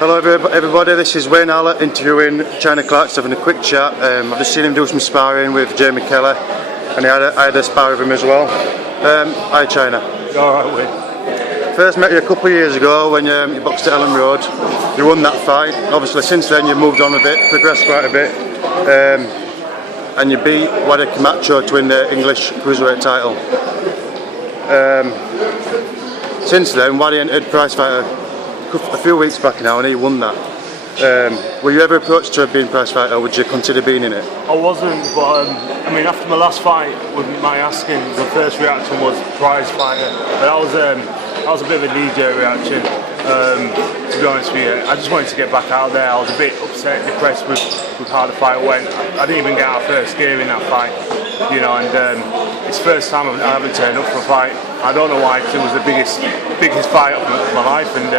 Hello everybody, this is Allert interviewing China Clarke, having a quick chat. I've just seen him do some sparring with Jamie Kelly, and I had a spar with him as well. Hi China. Alright, Wayne. First met you a couple of years ago when you boxed at Ellen Road. You won that fight. Obviously since then you've moved on a bit, progressed quite a bit, and you beat Wadi Camacho to win the English Cruiserweight title. Since then, Wadi entered prize fighter a few weeks back now and he won that. Were you ever approached to being prize fighter, or would you consider being in it? I wasn't, but I mean, after my last fight with my asking, the first reaction was prize fighter. But that was a bit of a knee-jerk reaction. To be honest with you, I just wanted to get back out there. I was a bit upset, depressed with how the fight went. I didn't even get out first gear in that fight, you know, and it's the first time I haven't turned up for a fight. I don't know why, because it was the biggest fight of my life, and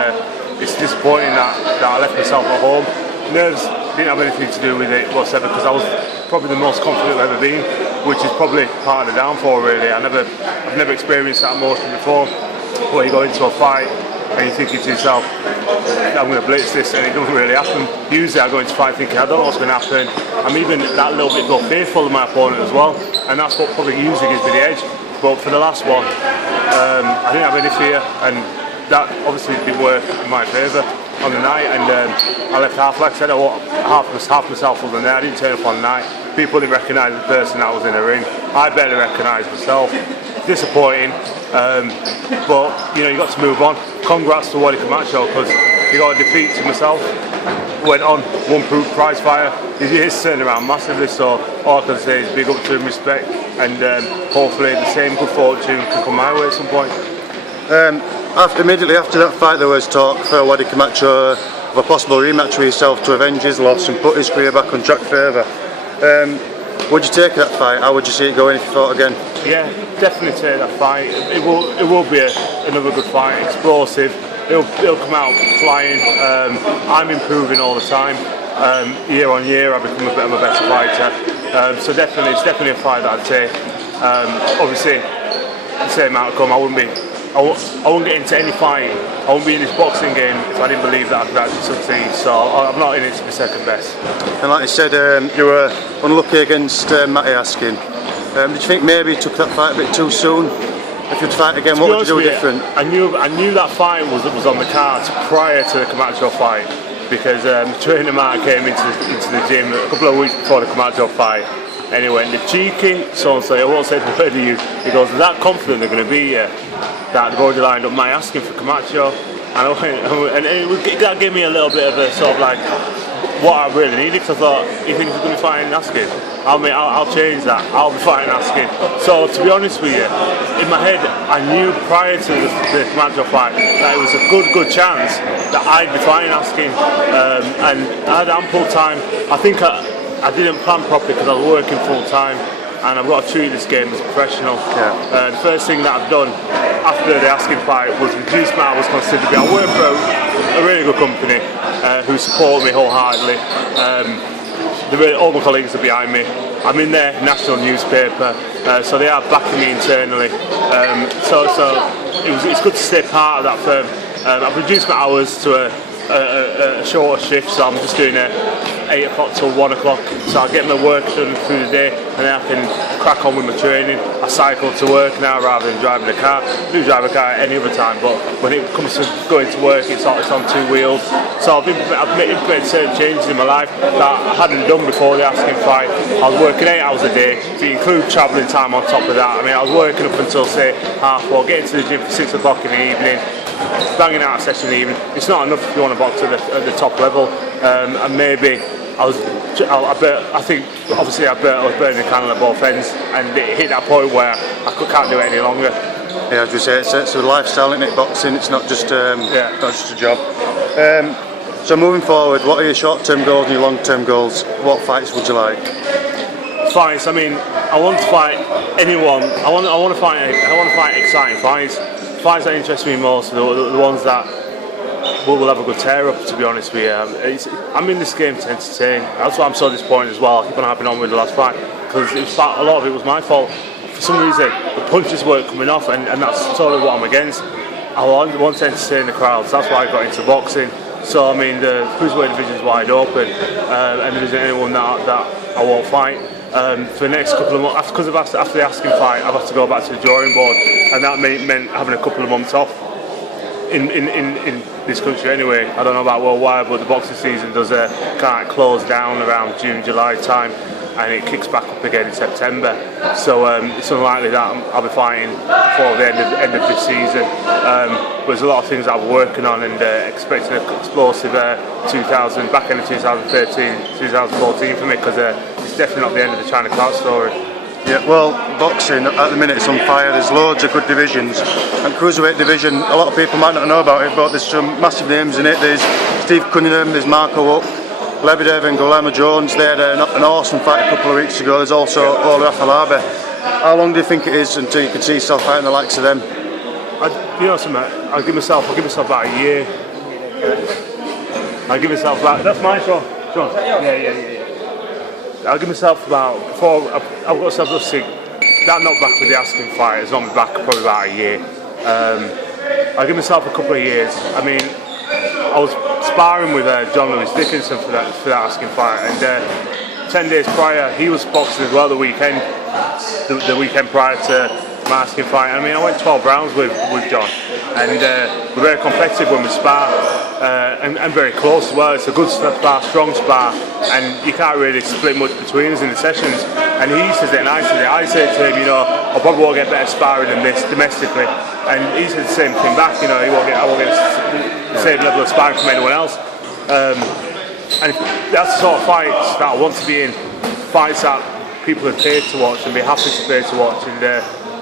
it's disappointing that I left myself at home. Nerves didn't have anything to do with it whatsoever, because I was probably the most confident I've ever been, which is probably part of the downfall really. I've never experienced that emotion before, where you go into a fight and you're thinking to yourself, I'm going to blitz this, and it doesn't really happen. Usually I go into fight thinking, I don't know what's going to happen. I'm even that little bit more fearful of my opponent as well, and that's what probably usually gives me the edge. But for the last one, I didn't have any fear, and that obviously did work in my favour on the night, and I left half, like I said, I walked half myself on the night. I didn't turn up on the night. People didn't recognise the person that was in the ring. I barely recognised myself. Disappointing, but you know, you got to move on. Congrats to Wadi Camacho, because he got a defeat to myself. Went on, won prize fighter. He's turned around massively, so all I can say is big up to him, respect, and hopefully the same good fortune can come my way at some point. Immediately after that fight, there was talk for Wadi Camacho of a possible rematch with yourself to avenge his loss and put his career back on track further. Would you take that fight? How would you see it going if you fought again? Yeah, definitely take that fight. It will be another good fight, explosive. He'll come out flying. I'm improving all the time. Year on year, I become a bit of a better fighter. So definitely, it's definitely a fight that I'd take. Obviously, the same outcome. I wouldn't get into any fight. I wouldn't be in this boxing game if I didn't believe that I could actually succeed. So I'm not in it to be second best. And like you said, you were unlucky against Matty Askin. Did you think maybe you took that fight a bit too soon? If you'd fight again, what would you do different? I knew that fight was on the cards prior to the Camacho fight, because trainer Mark came into the gym a couple of weeks before the Camacho fight, and he went, the cheeky so-and-so, I won't say the word to you, he goes, that confident they're going to be here, that they've already lined up my asking for Camacho, and that gave me a little bit of a sort of like, what I really needed, because I thought, you think you're going to be fighting asking? I'll change that, I'll be fighting asking. So to be honest with you, in my head I knew prior to the Camacho fight that it was a good chance that I'd be fighting asking, and I had ample time. I think I didn't plan properly because I was working full time, and I've got to treat this game as a professional. Yeah. The first thing that I've done after the asking fight was reduce my hours considerably. I work for a really good company who support me wholeheartedly. All my colleagues are behind me. I'm in their national newspaper, so they are backing me internally. So it's good to stay part of that firm. I've reduced my hours to a shorter shift, so I'm just doing 8 o'clock till 1 o'clock, so I get my work done through the day, and then I can crack on with my training. I cycle to work now rather than driving a car. I do drive a car at any other time, but when it comes to going to work, it's on 2 wheels. So I've implemented certain changes in my life that I hadn't done before the asking fight. I was working 8 hours a day, if you include travelling time on top of that. I mean, I was working up until say 4:30, getting to the gym for 6 o'clock in the evening, banging out a session in the evening. It's not enough if you want to box at the top level, and maybe I think obviously I was burning the candle at both ends, and it hit that point where I can't do it any longer. Yeah, as you say, it's a lifestyle, isn't it, boxing? It's not just not just a job. So moving forward, what are your short-term goals and your long-term goals? What fights would you like? Fights. I mean, I want to fight anyone. I want to fight exciting fights. Fights that interest me most are the ones that will have a good tear up, to be honest with you. I'm in this game to entertain. That's why I'm so disappointed as well. I keep on having on with the last fight, because a lot of it was my fault. For some reason, the punches weren't coming off, and that's totally what I'm against. I want to entertain the crowds. That's why I got into boxing. So I mean, the cruiserweight division is wide open, and there isn't anyone that I won't fight. For the next couple of months, because after the asking fight, I've had to go back to the drawing board, and that meant having a couple of months off in this country anyway. I don't know about worldwide, but the boxing season does kind of close down around June, July time, and it kicks back up again in September. So it's unlikely that I'll be fighting before the end of this season. But there's a lot of things that I'm working on, and expecting an explosive back end of 2013, 2014 for me, because it's definitely not the end of the China Clarke story. Yeah, well, boxing at the minute is on fire. There's loads of good divisions, and cruiserweight division, a lot of people might not know about it, but there's some massive names in it. There's Steve Cunningham, there's Marco Up, Lebedev and Guillermo Jones. They had an awesome fight a couple of weeks ago. There's also Ola Afalabe. How long do you think it is until you can see yourself fighting the likes of them? You know something, I'll give myself about a year. I'll give myself about, that's my show. John. Yeah. I'll give myself about, before I've got myself to see, that knockback with the asking fight has knocked me back probably about a year. I'll give myself a couple of years. I mean, I was sparring with John Lewis Dickinson for that asking fight, and 10 days prior he was boxing as well the weekend prior to my asking fight. I mean, I went 12 rounds with John, and we're very competitive when we spar, and very close as well. It's a good spar, strong spar, and you can't really split much between us in the sessions. And he says it and I said it. I said to him, you know, I probably won't get better sparring than this domestically, and he said the same thing back. You know, I won't get the same level of sparring from anyone else. And that's the sort of fights that I want to be in, fights that people have paid to watch and be happy to pay to watch, and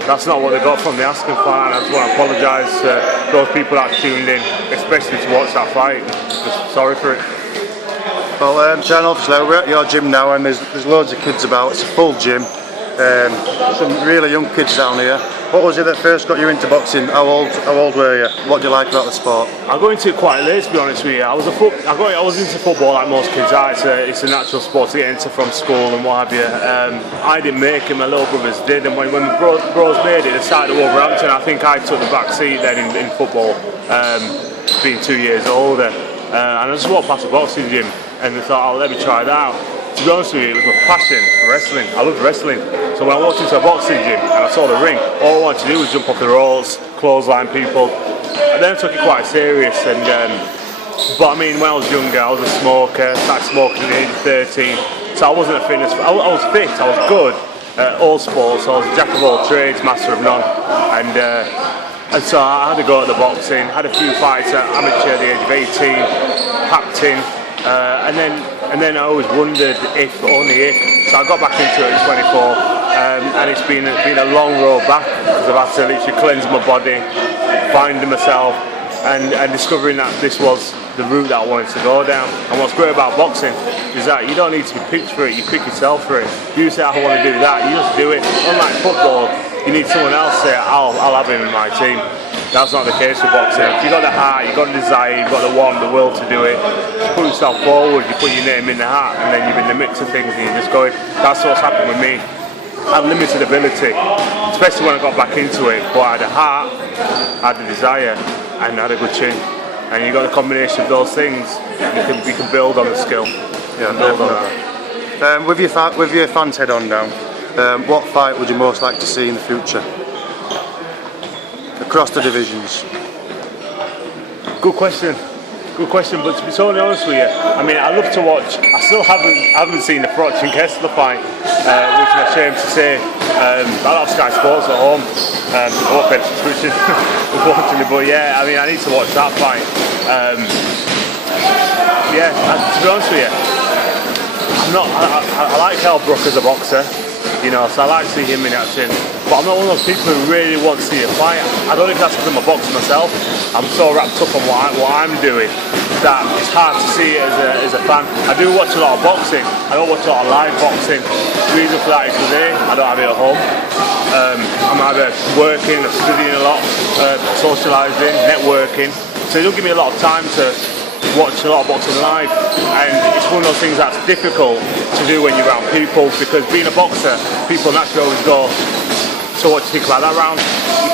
that's not what they got from the asking fight, and I just want to apologise to those people that tuned in, especially to watch that fight. Just sorry for it. Well, Jan, obviously we're at your gym now, and there's loads of kids about. It's a full gym. Some really young kids down here. What was it that first got you into boxing? How old were you? What do you like about the sport? I got into it quite late, to be honest with you. I was into football like most kids are. It's a natural sport to get into from school and what have you. I didn't make it, my little brothers did, and when my bros made it, they started at Wolverhampton. I think I took the back seat then in football, being 2 years older. And I just walked past a boxing gym and I thought, let me try that out. To be honest with you, it was my passion for wrestling. I loved wrestling. So when I walked into a boxing gym and I saw the ring, all I wanted to do was jump off the ropes, clothesline people. And then I took it quite serious. But I mean, when I was younger, I was a smoker. Started smoking at the age of 13. So I wasn't a fitness. I was fit. I was good. All sports. I was a jack of all trades, master of none. And so I had to go at the boxing. Had a few fights at amateur at the age of 18. Packed in. And then I always wondered if, only if. So I got back into it at 24, and it's been a long road back, because I've had to literally cleanse my body, finding myself, and discovering that this was the route that I wanted to go down. And what's great about boxing is that you don't need to be picked for it, you pick yourself for it. You say, I want to do that, you just do it. Unlike football, you need someone else to say, I'll have him in my team. That's not the case with boxing. If you've got the heart, you've got the desire, you've got the want, the will to do it, you put yourself forward, you put your name in the hat, and then you're in the mix of things and you're just going. That's what's happened with me. I had limited ability, especially when I got back into it, but I had a heart, I had the desire, and I had a good chin. And you got a combination of those things, you can build on the skill. Yeah, build on that. With your fans head on now, what fight would you most like to see in the future? Across the divisions. Good question, but to be totally honest with you, I mean, I love to watch. I still haven't seen the Froch and Kessler fight, which I'm ashamed to say. I have Sky Sports at home. I won't pay subscription, unfortunately, but yeah, I mean, I need to watch that fight. To be honest with you, I like Kell Brook as a boxer, you know, so I like to see him in action. But I'm not one of those people who really want to see a fight. I don't think that's because I'm a boxer myself. I'm so wrapped up on what I'm doing that it's hard to see it as a fan. I do watch a lot of boxing. I don't watch a lot of live boxing. The reason for that is because I don't have it at home. I'm either working or studying a lot, socialising, networking. So it don't give me a lot of time to watch a lot of boxing live, and it's one of those things that's difficult to do when you're around people, because being a boxer, people naturally always go, so what do you think about that round?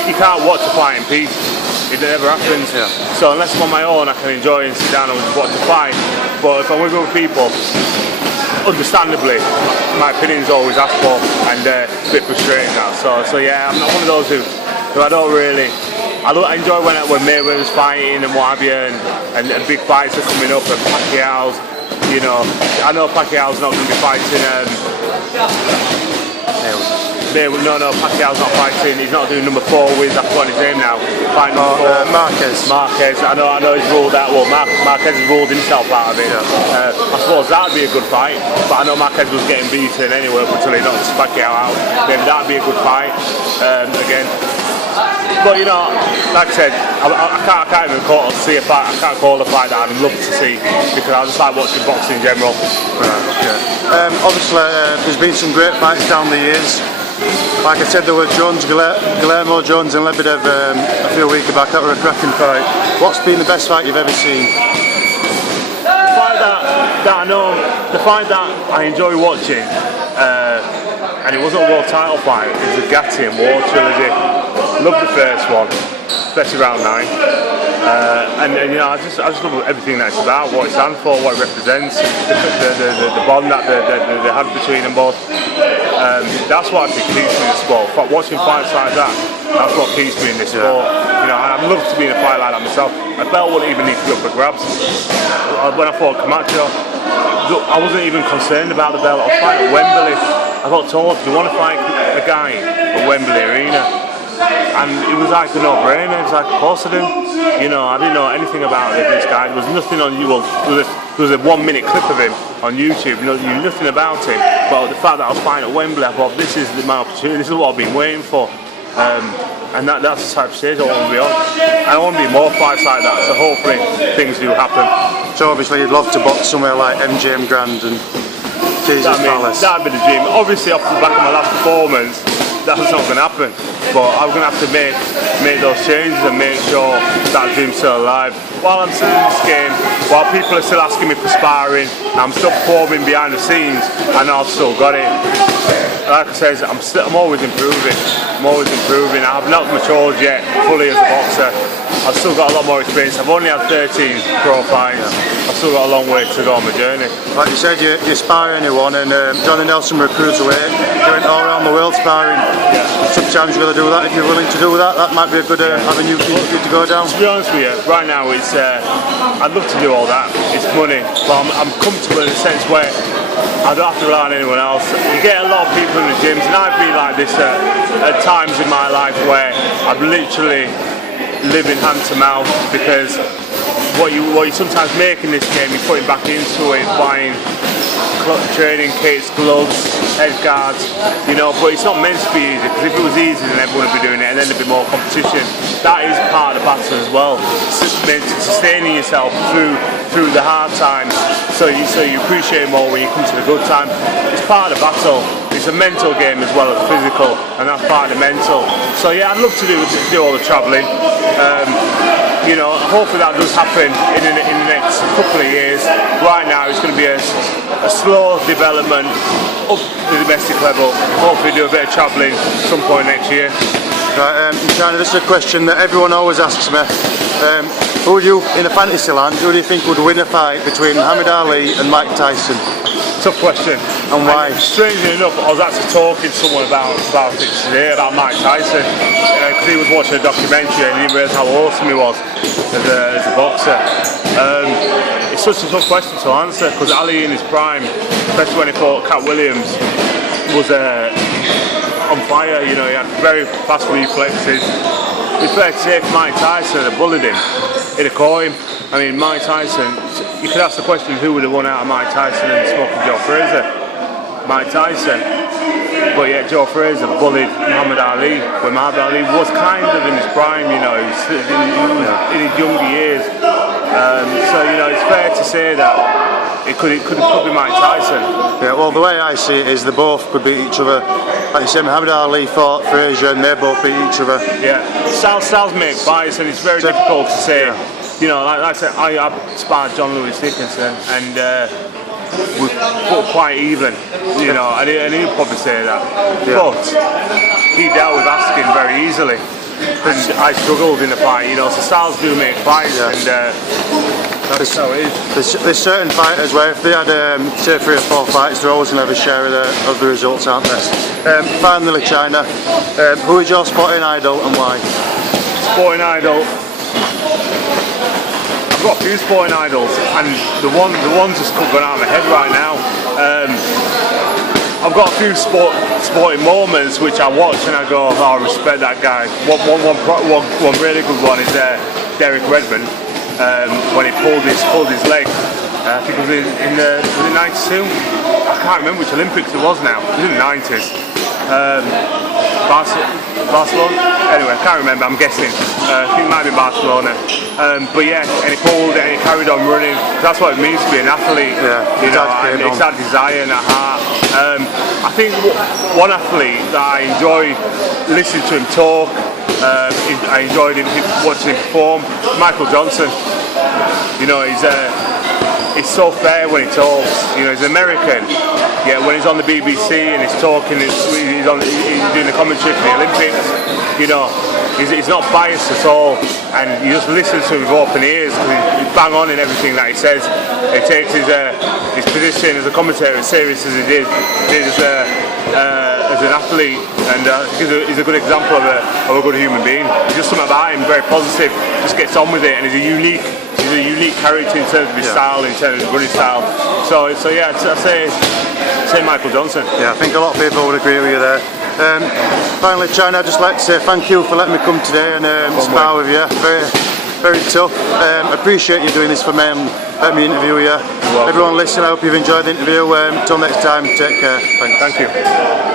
You can't watch a fight in peace. It never happens. Yeah. So unless I'm on my own, I can enjoy and sit down and watch the fight. But if I'm with other people, understandably, my opinion's always asked for, and a bit frustrating now. So yeah, I'm not one of those who I don't really. I enjoy when Mayweather's fighting and what have you, and big fights are coming up, and Pacquiao's. You know, I know Pacquiao's not going to be fighting. No, Pacquiao's not fighting. He's not doing number 4 with. I've forgotten his name now. Marquez. I know he's ruled out. Well, Marquez has ruled himself out of it. Yeah. I suppose that'd be a good fight. But I know Marquez was getting beaten anyway up until he knocked Pacquiao out. Maybe that'd be a good fight again. But you know, like I said, I can't even see a fight. I can't call a fight that I'd love to see because I just like watching boxing in general. Obviously, there's been some great fights down the years. Like I said, there were Guillermo Jones and Lebedev a few weeks back. That were a cracking fight. What's been the best fight you've ever seen? The fight that I know, the fight that I enjoy watching, and it wasn't a world title fight. It was a Gatti and War trilogy. Loved the first one, especially round 9. And you know, I just love everything that it's about, what it stands for, what it represents, the bond that they had between them both. That's what I think keeps me in the sport. Watching fights like that, that's what keeps me in this sport. You know, and I'd love to be in a fight like that myself. A belt wouldn't even need to be up for grabs. When I fought Camacho, I wasn't even concerned about the belt. I was fighting at Wembley. I got told, do you want to fight a guy at Wembley Arena? And it was like a no-brainer. It was like, of course I do. You know, I didn't know anything about this guy. There was nothing on you. Well, there was a 1-minute clip of him on YouTube. You know, nothing about him. But the fact that I was fighting at Wembley, I thought, this is my opportunity. This is what I've been waiting for. And that's the type of stage I want to be on. And I want to be more fights like that. So hopefully things do happen. So obviously you'd love to box somewhere like MGM Grand and Jesus Palace. That'd be the dream. Obviously, off the back of my last performance, that's not going to happen. But I'm going to have to make those changes and make sure that dream's still alive. While I'm still in this game, while people are still asking me for sparring, I'm still performing behind the scenes, I know I've still got it. Like I said, I'm always improving. I'm always improving. I have not matured yet fully as a boxer. I've still got a lot more experience. I've only had 13 pro fights. I've still got a long way to go on my journey. Like you said, you spar anyone, and Johnny Nelson recruits away. You went all around the world sparring. Sometimes you've got to do that if you're willing to do that. That might be a good avenue for you to go down. To be honest with you, right now it's I'd love to do all that. It's money, but I'm comfortable in the sense where I don't have to rely on anyone else. You get a lot of people in the gyms, and I've been like this at times in my life where I'm literally living hand to mouth because what you sometimes make in this game, you're putting back into it, buying training kits, gloves, head guards, you know, but it's not meant to be easy, because if it was easy then everyone would be doing it and then there'd be more competition. That is part of the battle as well. It's meant to sustaining yourself through the hard times, so you appreciate more when you come to the good time. It's part of the battle. It's a mental game as well as physical, and that's part of the mental. So yeah, I'd love to do all the travelling. You know, hopefully that does happen in the next couple of years. Right now it's going to be a slow development up the domestic level. Hopefully do a bit of travelling at some point next year. Right, China, this is a question that everyone always asks me. Who would you, in a fantasy land, who do you think would win a fight between Muhammad Ali and Mike Tyson? Tough question. And why? Strangely enough, I was actually talking to someone about it today, about Mike Tyson, because he was watching a documentary and he didn't realise how awesome he was as a boxer. It's such a tough question to answer, because Ali in his prime, especially when he fought Cat Williams, was on fire. You know, he had very fast reflexes. It's fair to say if Mike Tyson had bullied him, he'd have caught him. I mean, Mike Tyson, you could ask the question, who would have won out of Mike Tyson and Smoking Joe Frazier? Mike Tyson. But yet Joe Frazier bullied Muhammad Ali when Muhammad Ali was kind of in his prime, you know, he was in his younger years. So, you know, it's fair to say that it could be Mike Tyson. Yeah, well, the way I see it is they both could beat each other. Like you said, Muhammad Ali fought Frazier and they both beat each other. Yeah, styles make fights, and it's very difficult to say. Yeah. You know, like I said, I sparred John Lewis Dickinson, and we fought quite even. You know, and he'd probably say that. Yeah. But he dealt with Askin very easily. and I struggled in the fight. You know, so styles do make fights, and that's how it is. There's certain fighters where if they had say 3 or 4 fights, they're always going to have a share of the results, aren't they? Finally, China, who is your sporting idol and why? Sporting idol. I've got a few sporting idols, and the one's just going out of my head right now. I've got a few sporting moments which I watch and I go, oh, I respect that guy. One really good one is Derek Redmond when he pulled his leg. I think it was in was it 92? I can't remember which Olympics it was now. It was in the 90s. Barcelona? Anyway, I can't remember, I'm guessing. I think it might be Barcelona. But yeah, and he pulled it and he carried on running. That's what it means to be an athlete. Yeah, you know, and it's that desire and that heart. I think one athlete that I enjoy listening to him talk, I enjoyed watching him perform, Michael Johnson. You know, he's so fair when he talks. You know, he's American. Yeah, when he's on the BBC and he's talking, he's doing the commentary for the Olympics. You know, he's not biased at all, and you just listen to him with open ears because he's bang on in everything that he says. He takes his position as a commentator as serious as he did as an athlete, and he's a good example of a good human being. There's just something about him, very positive, just gets on with it, and he's a unique character in terms of his style, in terms of his running style. So yeah, I'd say Michael Johnson. Yeah, I think a lot of people would agree with you there. Finally, China, I'd just like to say thank you for letting me come today and spar with you. Very tough. Appreciate you doing this for me and let me interview you. Everyone listening, I hope you've enjoyed the interview. Until next time, take care. Thank you.